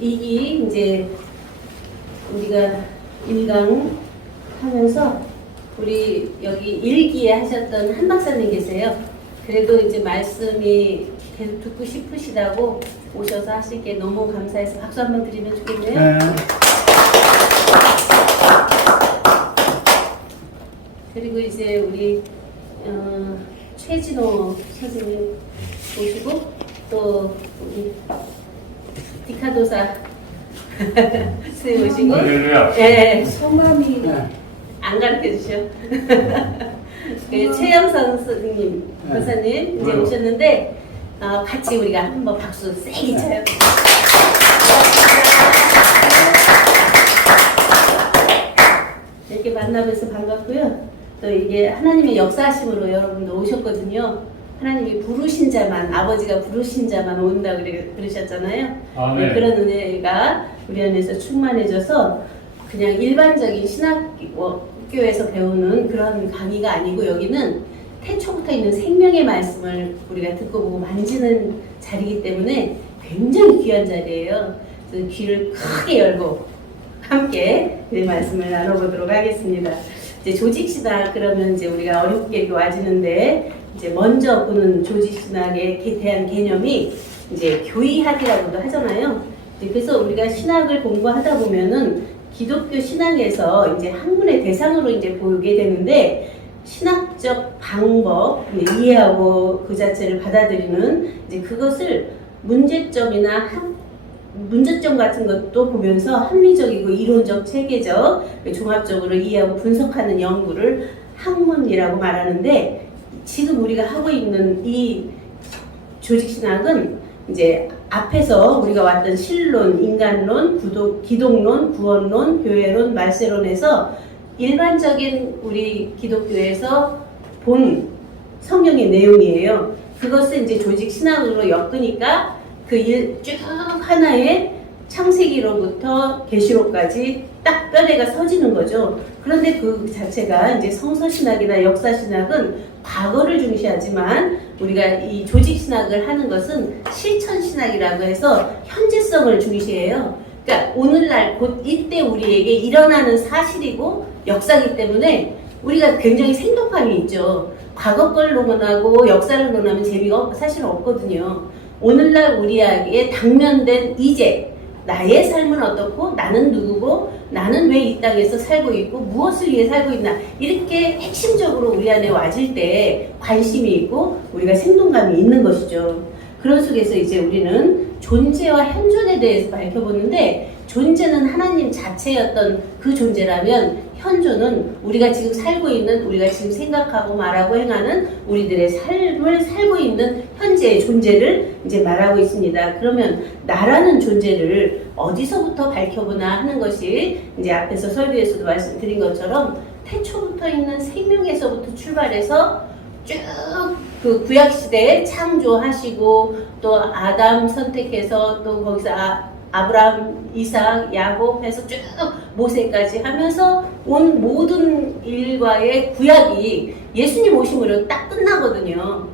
이기 이제 우리가 1강 하면서 우리 여기 일기에 하셨던 한 박사님 계세요. 그래도 이제 말씀이 계속 듣고 싶으시다고 오셔서 하실게 너무 감사해서 박수 한번 드리면 좋겠네요. 네. 그리고 이제 우리 최진호 선생님 오시고 또 우리 디카도사 선생님 오시고 네. 성함이 안 가르쳐 주셔. 그 최영선 선생님 권사님 이제 오셨는데 같이 우리가 한번 박수 세게 쳐요. 이렇게 만나면서 반갑고요. 또 이게 하나님의 역사하심으로 여러분도 오셨거든요. 하나님이 부르신 자만, 아버지가 부르신 자만 온다 그러셨잖아요. 네, 그런 은혜가 우리 안에서 충만해져서 그냥 일반적인 신학교에서 배우는 그런 강의가 아니고 여기는 태초부터 있는 생명의 말씀을 우리가 듣고 보고 만지는 자리이기 때문에 굉장히 귀한 자리예요. 그래서 귀를 크게 열고 함께 그 말씀을 나눠보도록 하겠습니다. 이제 조직신학 그러면 이제 우리가 어렵게 와지는데 이제 먼저 보는 조직신학에 대한 개념이 이제 교의학이라고도 하잖아요. 그래서 우리가 신학을 공부하다 보면은 기독교 신학에서 이제 학문의 대상으로 이제 보게 되는데 신학적 방법 이해하고 그 자체를 받아들이는 이제 그것을 문제점 같은 것도 보면서 합리적이고 이론적 체계적 종합적으로 이해하고 분석하는 연구를 학문이라고 말하는데 지금 우리가 하고 있는 이 조직신학은 이제 앞에서 우리가 왔던 신론, 인간론, 기독론, 구원론, 교회론, 말세론에서 일반적인 우리 기독교에서 본 성경의 내용이에요. 그것을 이제 조직신학으로 엮으니까 쭉 하나의 창세기로부터 계시록까지 딱 뼈대가 서지는 거죠. 그런데 그 자체가 이제 성서신학이나 역사신학은 과거를 중시하지만 우리가 이 조직신학을 하는 것은 실천신학이라고 해서 현재성을 중시해요. 그러니까 오늘날 곧 이때 우리에게 일어나는 사실이고 역사이기 때문에 우리가 굉장히 생동감이 있죠. 과거 걸 논하고 역사를 논하면 재미가 사실 없거든요. 오늘날 우리에게 당면된 이제 나의 삶은 어떻고 나는 누구고 나는 왜 이 땅에서 살고 있고 무엇을 위해 살고 있나 이렇게 핵심적으로 우리 안에 와질 때 관심이 있고 우리가 생동감이 있는 것이죠. 그런 속에서 이제 우리는 존재와 현존에 대해서 밝혀보는데 존재는 하나님 자체였던 그 존재라면 현존은 우리가 지금 살고 있는 우리가 지금 생각하고 말하고 행하는 우리들의 삶을 살고 있는 현재의 존재를 이제 말하고 있습니다. 그러면 나라는 존재를 어디서부터 밝혀보나 하는 것이 이제 앞에서 설교에서도 말씀드린 것처럼 태초부터 있는 생명에서부터 출발해서 쭉 그 구약시대에 창조하시고 또 아담 선택해서 또 거기서 아브라함, 이삭, 야곱 해서 쭉 모세까지 하면서 온 모든 일과의 구약이 예수님 오심으로 딱 끝나거든요.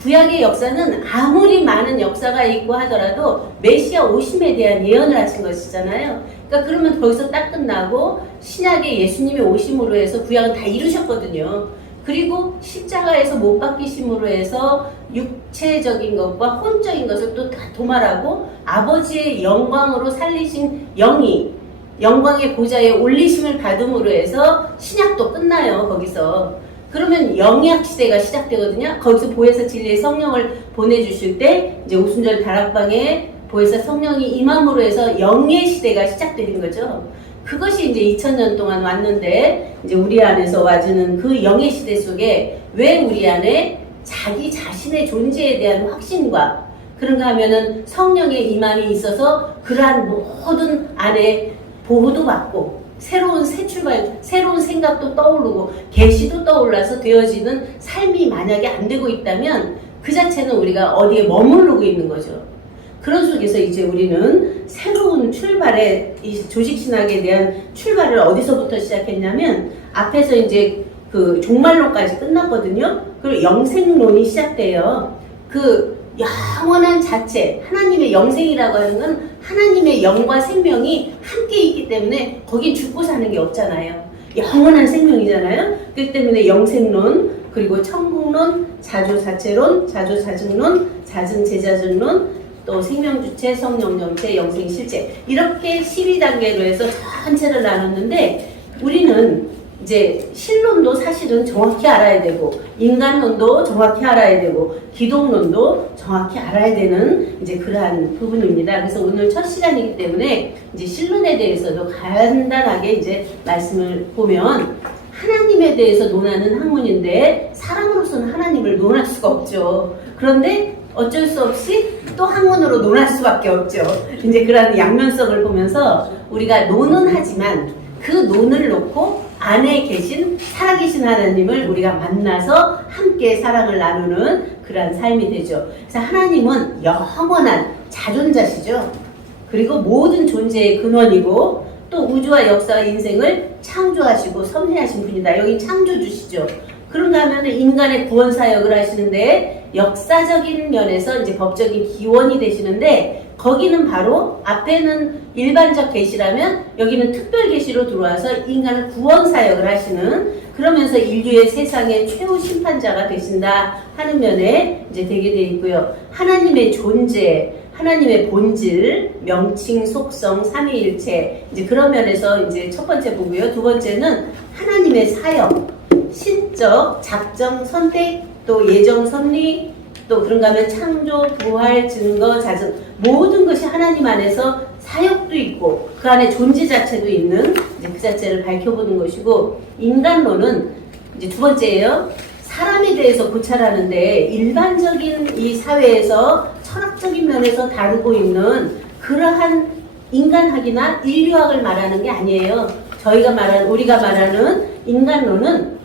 구약의 역사는 아무리 많은 역사가 있고 하더라도 메시아 오심에 대한 예언을 하신 것이잖아요. 그러니까 그러면 거기서 딱 끝나고 신약의 예수님의 오심으로 해서 구약은 다 이루셨거든요. 그리고 십자가에서 못 박히심으로 해서 육체적인 것과 혼적인 것을 또 다 도말하고 아버지의 영광으로 살리신 영이 영광의 보좌에 올리심을 받음으로 해서 신약도 끝나요. 거기서. 그러면 영약 시대가 시작되거든요. 거기서 보혜사 진리의 성령을 보내주실 때 이제 오순절 다락방에 보혜사 성령이 임함으로 해서 영의 시대가 시작되는 거죠. 그것이 이제 2000년 동안 왔는데 이제 우리 안에서 와주는 그 영의 시대 속에 왜 우리 안에 자기 자신의 존재에 대한 확신과 그런가 하면은 성령의 임함이 있어서 그러한 모든 안에 보호도 받고 새로운 새 출발, 새로운 생각도 떠오르고 계시도 떠올라서 되어지는 삶이 만약에 안 되고 있다면 그 자체는 우리가 어디에 머무르고 있는 거죠. 그런 속에서 이제 우리는 새로운 출발에 이 조직신학에 대한 출발을 어디서부터 시작했냐면 앞에서 이제 그 종말론까지 끝났거든요. 그리고 영생론이 시작돼요. 그 영원한 자체, 하나님의 영생이라고 하는 건 하나님의 영과 생명이 함께 있기 때문에 거긴 죽고 사는 게 없잖아요. 영원한 생명이잖아요. 그렇기 때문에 영생론, 그리고 천국론, 자주자체론, 자주자증론, 자증제자증론, 또 생명주체, 성령정체, 영생실체, 이렇게 12단계로 해서 전체를 나눴는데, 우리는 이제 신론도 사실은 정확히 알아야 되고, 인간론도 정확히 알아야 되고, 기독론도 정확히 알아야 되는 이제 그러한 부분입니다. 그래서 오늘 첫 시간이기 때문에 이제 신론에 대해서도 간단하게 이제 말씀을 보면, 하나님에 대해서 논하는 학문인데 사람으로서는 하나님을 논할 수가 없죠. 그런데 어쩔 수 없이 또 학문으로 논할 수밖에 없죠. 이제 그런 양면성을 보면서 우리가 논은 하지만 그 논을 놓고 안에 계신 살아계신 하나님을 우리가 만나서 함께 사랑을 나누는 그러한 삶이 되죠. 그래서 하나님은 영원한 자존자시죠. 그리고 모든 존재의 근원이고 또 우주와 역사와 인생을 창조하시고 섭리하신 분이다. 여기 창조주시죠. 그런가 하면 인간의 구원 사역을 하시는데 역사적인 면에서 이제 법적인 기원이 되시는데, 거기는 바로 앞에는 일반적 계시라면 여기는 특별 계시로 들어와서 인간을 구원 사역을 하시는, 그러면서 인류의 세상의 최후 심판자가 되신다 하는 면에 이제 되게 되어 있고요. 하나님의 존재, 하나님의 본질, 명칭, 속성, 삼위일체, 이제 그런 면에서 이제 첫 번째 보고요. 두 번째는 하나님의 사역, 신적, 작정, 선택, 또 예정, 섭리, 또 그런가 하면 창조, 부활, 증거, 자증, 모든 것이 하나님 안에서 사역도 있고 그 안에 존재 자체도 있는 이제 그 자체를 밝혀보는 것이고, 인간론은 이제 두 번째예요. 사람에 대해서 고찰하는데 일반적인 이 사회에서 철학적인 면에서 다루고 있는 그러한 인간학이나 인류학을 말하는 게 아니에요. 우리가 말하는 인간론은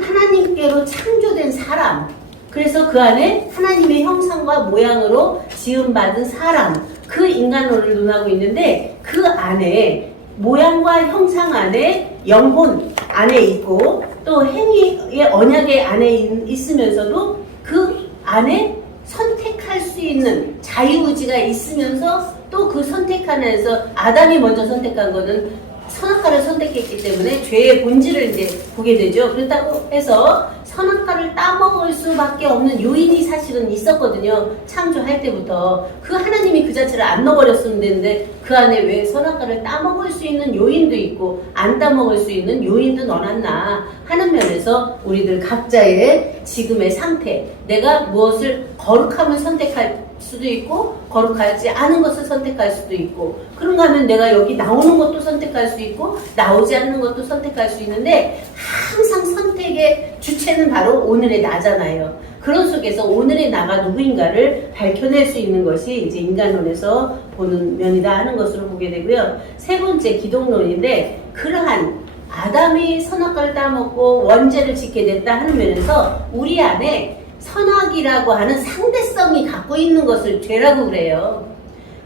하나님께로 창조된 사람, 그래서 그 안에 하나님의 형상과 모양으로 지음받은 사람, 그 인간론을 논하고 있는데, 그 안에 모양과 형상 안에 영혼 안에 있고 또 행위의 언약의 안에 있으면서도 그 안에 선택할 수 있는 자유의지가 있으면서 또 그 선택 안에서 아담이 먼저 선택한 거는 선악과를 선택했기 때문에 죄의 본질을 이제 보게 되죠. 그렇다고 해서 선악과를 따먹을 수밖에 없는 요인이 사실은 있었거든요. 창조할 때부터. 그 하나님이 그 자체를 안 넣어버렸으면 되는데 그 안에 왜 선악과를 따먹을 수 있는 요인도 있고 안 따먹을 수 있는 요인도 넣어놨나 하는 면에서 우리들 각자의 지금의 상태, 내가 무엇을 거룩함을 선택할 수도 있고 거룩하지 않은 것을 선택할 수도 있고, 그런가 하면 내가 여기 나오는 것도 선택할 수 있고 나오지 않는 것도 선택할 수 있는데, 항상 선택의 주체는 바로 오늘의 나잖아요. 그런 속에서 오늘의 나가 누구인가를 밝혀낼 수 있는 것이 이제 인간론에서 보는 면이다 하는 것으로 보게 되고요. 세 번째 기독론인데, 그러한 아담이 선악과를 따먹고 원죄를 짓게 됐다 하는 면에서 우리 안에 선악이라고 하는 상대성이 갖고 있는 것을 죄라고 그래요.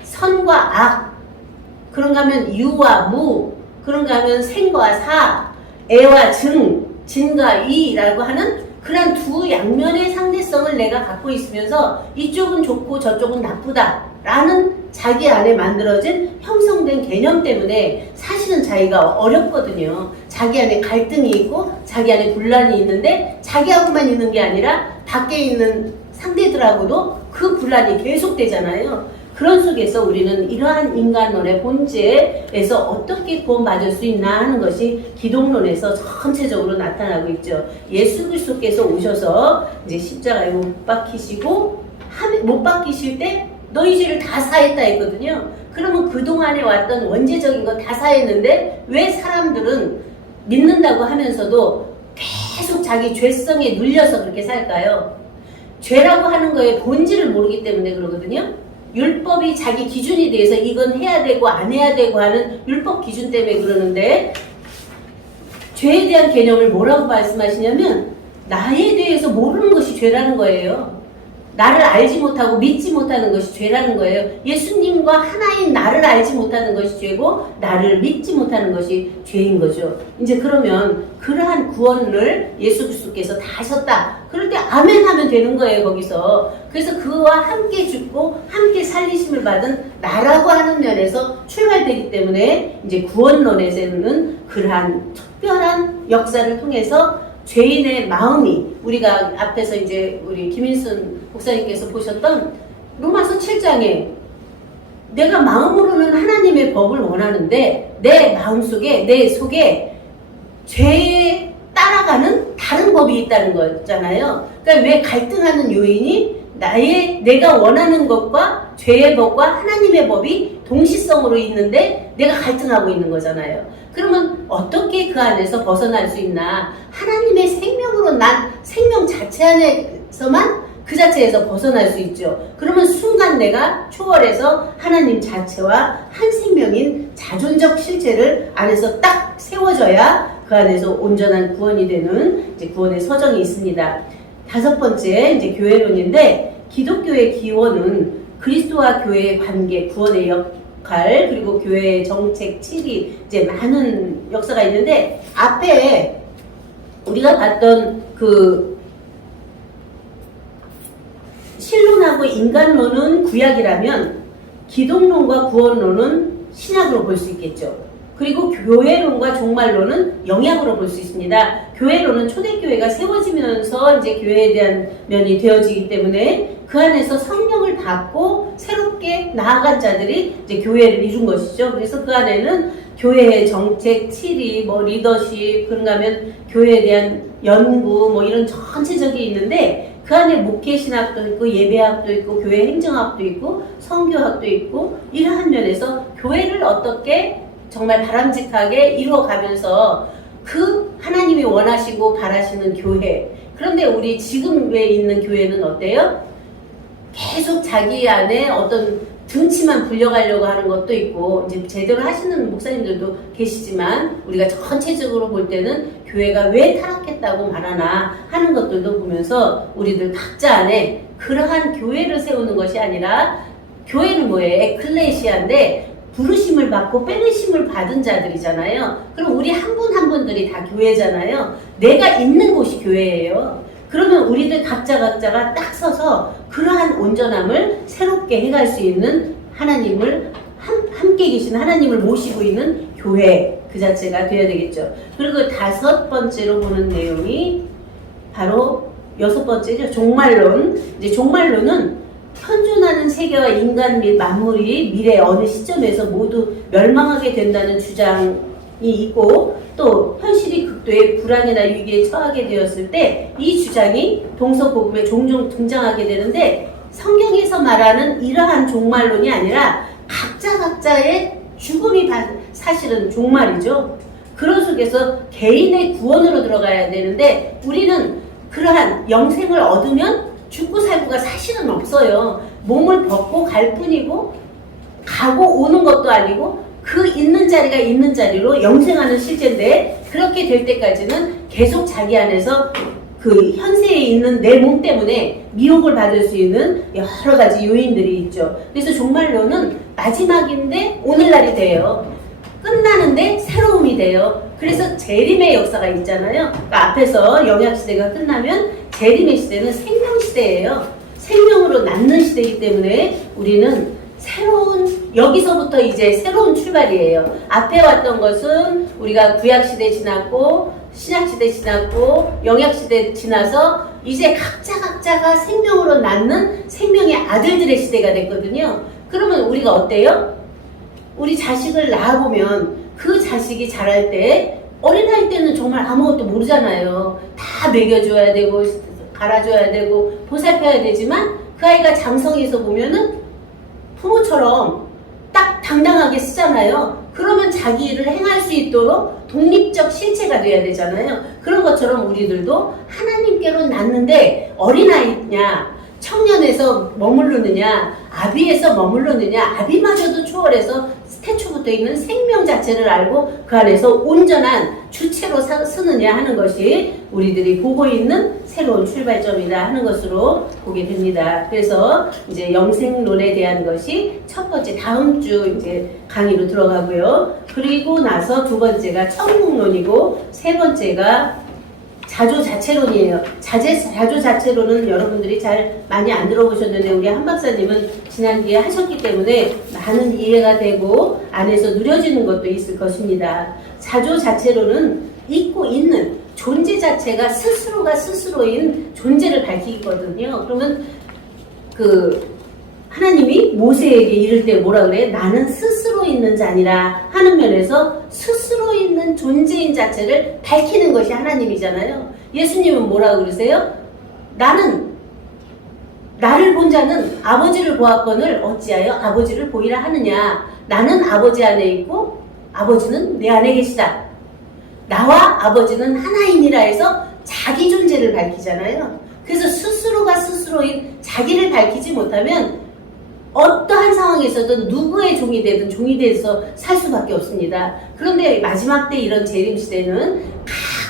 선과 악, 그런가 하면 유와 무, 그런가 하면 생과 사, 애와 증, 진과 이라고 하는 그런 두 양면의 상대성을 내가 갖고 있으면서 이쪽은 좋고 저쪽은 나쁘다 라는 자기 안에 만들어진 형성된 개념 때문에 사실은 자기가 어렵거든요. 자기 안에 갈등이 있고 자기 안에 분란이 있는데 자기하고만 있는 게 아니라 밖에 있는 상대들하고도 그 분란이 계속되잖아요. 그런 속에서 우리는 이러한 인간론의 본질에서 어떻게 구원받을 수 있나 하는 것이 기독론에서 전체적으로 나타나고 있죠. 예수 그리스도께서 오셔서 이제 십자가에 못 박히시고 못 박히실 때 너희 죄를 다 사했다 했거든요. 그러면 그동안에 왔던 원죄적인 거 다 사했는데 왜 사람들은 믿는다고 하면서도 계속 자기 죄성에 눌려서 그렇게 살까요? 죄라고 하는 거의 본질을 모르기 때문에 그러거든요. 율법이 자기 기준이 돼서 이건 해야 되고 안 해야 되고 하는 율법 기준 때문에 그러는데, 죄에 대한 개념을 뭐라고 말씀하시냐면 나에 대해서 모르는 것이 죄라는 거예요. 나를 알지 못하고 믿지 못하는 것이 죄라는 거예요. 예수님과 하나인 나를 알지 못하는 것이 죄고 나를 믿지 못하는 것이 죄인 거죠. 이제 그러면 그러한 구원을 예수 그리스도께서 다 하셨다 그럴 때 아멘 하면 되는 거예요, 거기서. 그래서 그와 함께 죽고 함께 살리심을 받은 나라고 하는 면에서 출발되기 때문에 이제 구원론에서는 그러한 특별한 역사를 통해서 죄인의 마음이, 우리가 앞에서 이제 우리 김인순 목사님께서 보셨던 로마서 7장에 내가 마음으로는 하나님의 법을 원하는데 내 마음속에, 내 속에 죄에 따라가는 다른 법이 있다는 거잖아요. 그러니까 왜 갈등하는 요인이 내가 원하는 것과 죄의 법과 하나님의 법이 동시성으로 있는데 내가 갈등하고 있는 거잖아요. 그러면 어떻게 그 안에서 벗어날 수 있나? 하나님의 생명으로 난 생명 자체 안에서만 그 자체에서 벗어날 수 있죠. 그러면 순간 내가 초월해서 하나님 자체와 한 생명인 자존적 실체를 안에서 딱 세워져야 그 안에서 온전한 구원이 되는 이제 구원의 서정이 있습니다. 5번째 이제 교회론인데, 기독교의 기원은 그리스도와 교회의 관계, 구원의 역할, 그리고 교회의 정책, 치리, 이제 많은 역사가 있는데, 앞에 우리가 봤던 그 신론하고 인간론은 구약이라면 기독론과 구원론은 신약으로 볼 수 있겠죠. 그리고 교회론과 종말론은 영약으로 볼 수 있습니다. 교회론은 초대교회가 세워지면서 이제 교회에 대한 면이 되어지기 때문에 그 안에서 성령을 받고 새롭게 나아간 자들이 이제 교회를 이룬 것이죠. 그래서 그 안에는 교회의 정책, 치리, 리더십, 그런가 하면 교회에 대한 연구, 이런 전체적이 있는데, 그 안에 목회신학도 있고 예배학도 있고 교회 행정학도 있고 선교학도 있고, 이러한 면에서 교회를 어떻게 정말 바람직하게 이루어가면서 그 하나님이 원하시고 바라시는 교회. 그런데 우리 지금에 있는 교회는 어때요? 계속 자기 안에 어떤 등치만 불려가려고 하는 것도 있고, 이제 제대로 하시는 목사님들도 계시지만 우리가 전체적으로 볼 때는 교회가 왜 타락했다고 말하나 하는 것들도 보면서 우리들 각자 안에 그러한 교회를 세우는 것이 아니라, 교회는 뭐예요? 에클레시아인데 부르심을 받고 빼내심을 받은 자들이잖아요. 그럼 우리 한 분 한 분들이 다 교회잖아요. 내가 있는 곳이 교회예요. 그러면 우리들 각자가 딱 서서 그러한 온전함을 새롭게 해갈 수 있는 하나님을 함께 계신 하나님을 모시고 있는 교회 그 자체가 되어야 되겠죠. 그리고 5번째로 보는 내용이 바로 6번째죠. 종말론. 이제 종말론은 현존하는 세계와 인간 및 만물이 미래 어느 시점에서 모두 멸망하게 된다는 주장이 있고, 또 현실이 극도의 불안이나 위기에 처하게 되었을 때 이 주장이 동서복음에 종종 등장하게 되는데, 성경에서 말하는 이러한 종말론이 아니라 각자의 죽음이 사실은 종말이죠. 그런 속에서 개인의 구원으로 들어가야 되는데, 우리는 그러한 영생을 얻으면 죽고 살고가 사실은 없어요. 몸을 벗고 갈 뿐이고, 가고 오는 것도 아니고, 그 있는 자리가 있는 자리로 영생하는 실제인데, 그렇게 될 때까지는 계속 자기 안에서 그 현세에 있는 내 몸 때문에 미혹을 받을 수 있는 여러 가지 요인들이 있죠. 그래서 종말론은 마지막인데 오늘날이 돼요. 끝나는데 새로움이 돼요. 그래서 재림의 역사가 있잖아요. 그러니까 앞에서 영약시대가 끝나면 재림의 시대는 생명시대예요. 생명으로 낳는 시대이기 때문에 우리는 새로운, 여기서부터 이제 새로운 출발이에요. 앞에 왔던 것은 우리가 구약시대 지났고 신약시대 지났고 영약시대 지나서 이제 각자가 생명으로 낳는 생명의 아들들의 시대가 됐거든요. 그러면 우리가 어때요? 우리 자식을 낳아보면 그 자식이 자랄 때, 어린아이 때는 정말 아무것도 모르잖아요. 다 먹여줘야 되고 갈아줘야 되고 보살펴야 되지만, 그 아이가 장성해서 보면은 부모처럼 딱 당당하게 쓰잖아요. 그러면 자기 일을 행할 수 있도록 독립적 실체가 돼야 되잖아요. 그런 것처럼 우리들도 하나님께로 낳는데, 어린아이냐 청년에서 머무르느냐 아비에서 머무르느냐, 아비마저도 초월해서 태초부터 있는 생명 자체를 알고 그 안에서 온전한 주체로 쓰느냐 하는 것이 우리들이 보고 있는 새로운 출발점이다 하는 것으로 보게 됩니다. 그래서 이제 영생론에 대한 것이 첫 번째, 다음 주 이제 강의로 들어가고요. 그리고 나서 두 번째가 천국론이고, 세 번째가 자조자체론이에요. 자조자체론은 여러분들이 잘 많이 안 들어보셨는데 우리 한 박사님은 지난주에 하셨기 때문에 많은 이해가 되고 안에서 누려지는 것도 있을 것입니다. 자조자체론은 있고 있는 존재 자체가 스스로가 스스로인 존재를 밝히거든요. 그러면 하나님이 모세에게 이를 때 뭐라 그래? 나는 스스로 있는 자니라 하는 면에서 스스로 있는 존재인 자체를 밝히는 것이 하나님이잖아요. 예수님은 뭐라고 그러세요? 나를 본 자는 아버지를 보았거늘 어찌하여 아버지를 보이라 하느냐. 나는 아버지 안에 있고 아버지는 내 안에 계시다. 나와 아버지는 하나이니라 해서 자기 존재를 밝히잖아요. 그래서 스스로가 스스로인 자기를 밝히지 못하면 어떠한 상황에서든 누구의 종이 되든 종이 돼서 살 수밖에 없습니다. 그런데 마지막 때 이런 재림시대는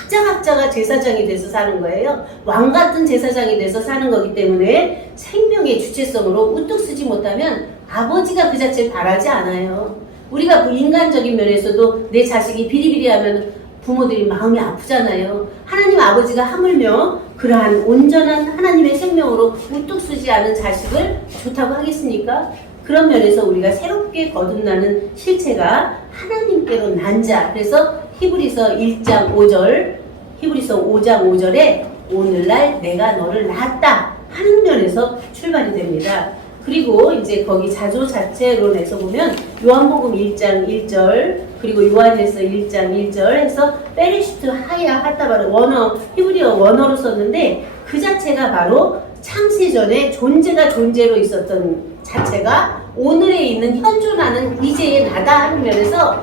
각자가 제사장이 돼서 사는 거예요. 왕 같은 제사장이 돼서 사는 거기 때문에 생명의 주체성으로 우뚝 쓰지 못하면 아버지가 그 자체를 바라지 않아요. 우리가 인간적인 면에서도 내 자식이 비리비리하면 부모들이 마음이 아프잖아요. 하나님 아버지가 하물며 그러한 온전한 하나님의 생명으로 우뚝 쓰지 않은 자식을 좋다고 하겠습니까? 그런 면에서 우리가 새롭게 거듭나는 실체가 하나님께로 난 자. 그래서 히브리서 1장 5절, 히브리서 5장 5절에 오늘날 내가 너를 낳았다 하는 면에서 출발이 됩니다. 그리고 이제 거기 자조자체론에서 보면 요한복음 1장 1절 그리고 요한에서 1장 1절 해서 페리슈트 하야 하타바르 원어 히브리어 원어로 썼는데 그 자체가 바로 창세전에 존재가 존재로 있었던 자체가 오늘에 있는 현존하는 이제의 나다 하는 면에서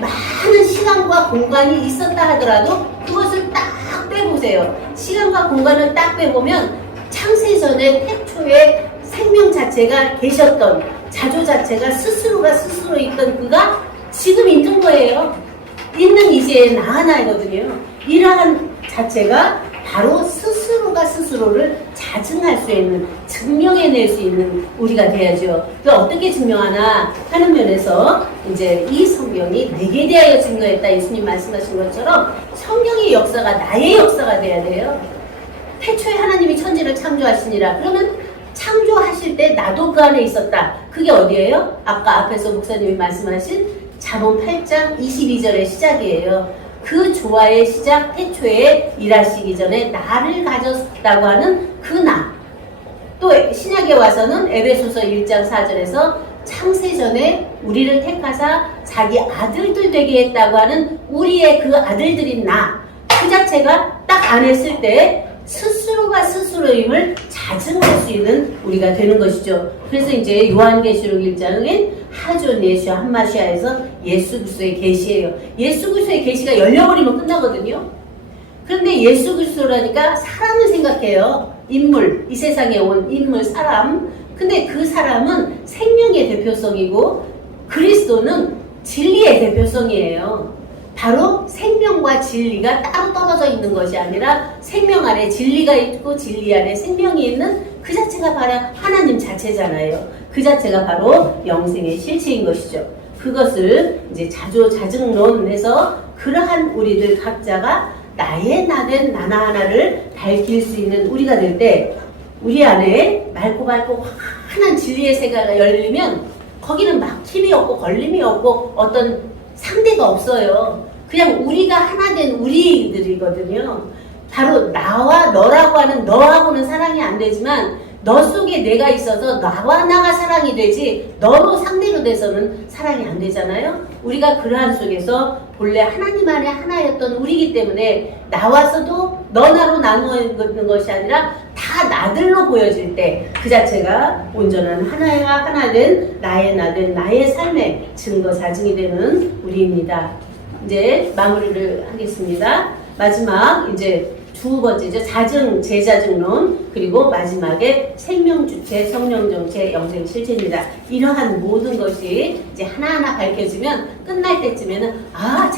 많은 시간과 공간이 있었다 하더라도 그것을 딱 빼보세요. 시간과 공간을 딱 빼보면 창세전의 태초에 생명 자체가 계셨던 자조 자체가 스스로가 스스로 있던 그가 지금 있는 거예요. 있는 이제의 나 하나이거든요. 이러한 자체가 바로 스스로가 스스로를 자증할 수 있는, 증명해낼 수 있는 우리가 돼야죠. 그 어떻게 증명하나 하는 면에서 이제 이 성경이 내게 대하여 증거했다 예수님 말씀하신 것처럼 성경의 역사가 나의 역사가 돼야 돼요. 태초에 하나님이 천지를 창조하시니라. 그러면 창조하실 때 나도 그 안에 있었다. 그게 어디예요? 아까 앞에서 목사님이 말씀하신 잠언 8장 22절의 시작이에요. 그 조화의 시작 태초에 일하시기 전에 나를 가졌다고 하는 그 나. 또 신약에 와서는 에베소서 1장 4절에서 창세전에 우리를 택하사 자기 아들들 되게 했다고 하는 우리의 그 아들들인 나. 그 자체가 딱 안 했을 때 스스로가 스스로임을 자증할 수 있는 우리가 되는 것이죠. 그래서 이제 요한계시록 1장엔 하존 예수와 한마시아에서 예수 그리스도의 계시예요. 예수 그리스도의 계시가 열려버리면 끝나거든요. 그런데 예수 그리스도라니까 사람을 생각해요. 인물, 이 세상에 온 인물, 사람. 근데 그 사람은 생명의 대표성이고 그리스도는 진리의 대표성이에요. 바로 생명과 진리가 따로 떨어져 있는 것이 아니라 생명 안에 진리가 있고 진리 안에 생명이 있는 그 자체가 바로 하나님 자체잖아요. 그 자체가 바로 영생의 실체인 것이죠. 그것을 이제 자조자증론에서 그러한 우리들 각자가 나의 나된 나나 하나를 밝힐 수 있는 우리가 될 때 우리 안에 맑고 환한 진리의 세계가 열리면 거기는 막힘이 없고 걸림이 없고 어떤 상대가 없어요. 그냥 우리가 하나 된 우리들이거든요. 바로 나와 너라고 하는 너하고는 사랑이 안 되지만 너 속에 내가 있어서 나와 나가 사랑이 되지 너로 상대로 돼서는 사랑이 안 되잖아요. 우리가 그러한 속에서 본래 하나님 안에 하나였던 우리이기 때문에 나와서도 너 나로 나누는 것이 아니라 다 나들로 보여질 때 그 자체가 온전한 하나와 하나 된 나의 나 된 나의 삶의 증거 사증이 되는 우리입니다. 이제 마무리를 하겠습니다. 마지막 이제 두 번째죠. 자증, 제자증론, 그리고 마지막에 생명주체, 성령정체, 영생실체입니다. 이러한 모든 것이 이제 하나하나 밝혀지면 끝날 때쯤에는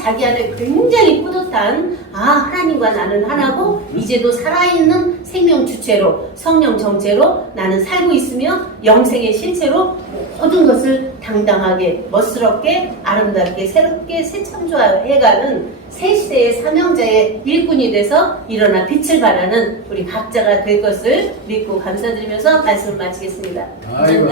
자기 안에 굉장히 뿌듯한 하나님과 나는 하나고 이제도 살아있는 생명주체로 성령정체로 나는 살고 있으며 영생의 실체로 모든 것을 당당하게 멋스럽게 아름답게 새롭게 새 창조해가는 새 시대의 사명자의 일꾼이 돼서 일어나 빛을 발하는 우리 각자가 될 것을 믿고 감사드리면서 말씀을 마치겠습니다. 아이고.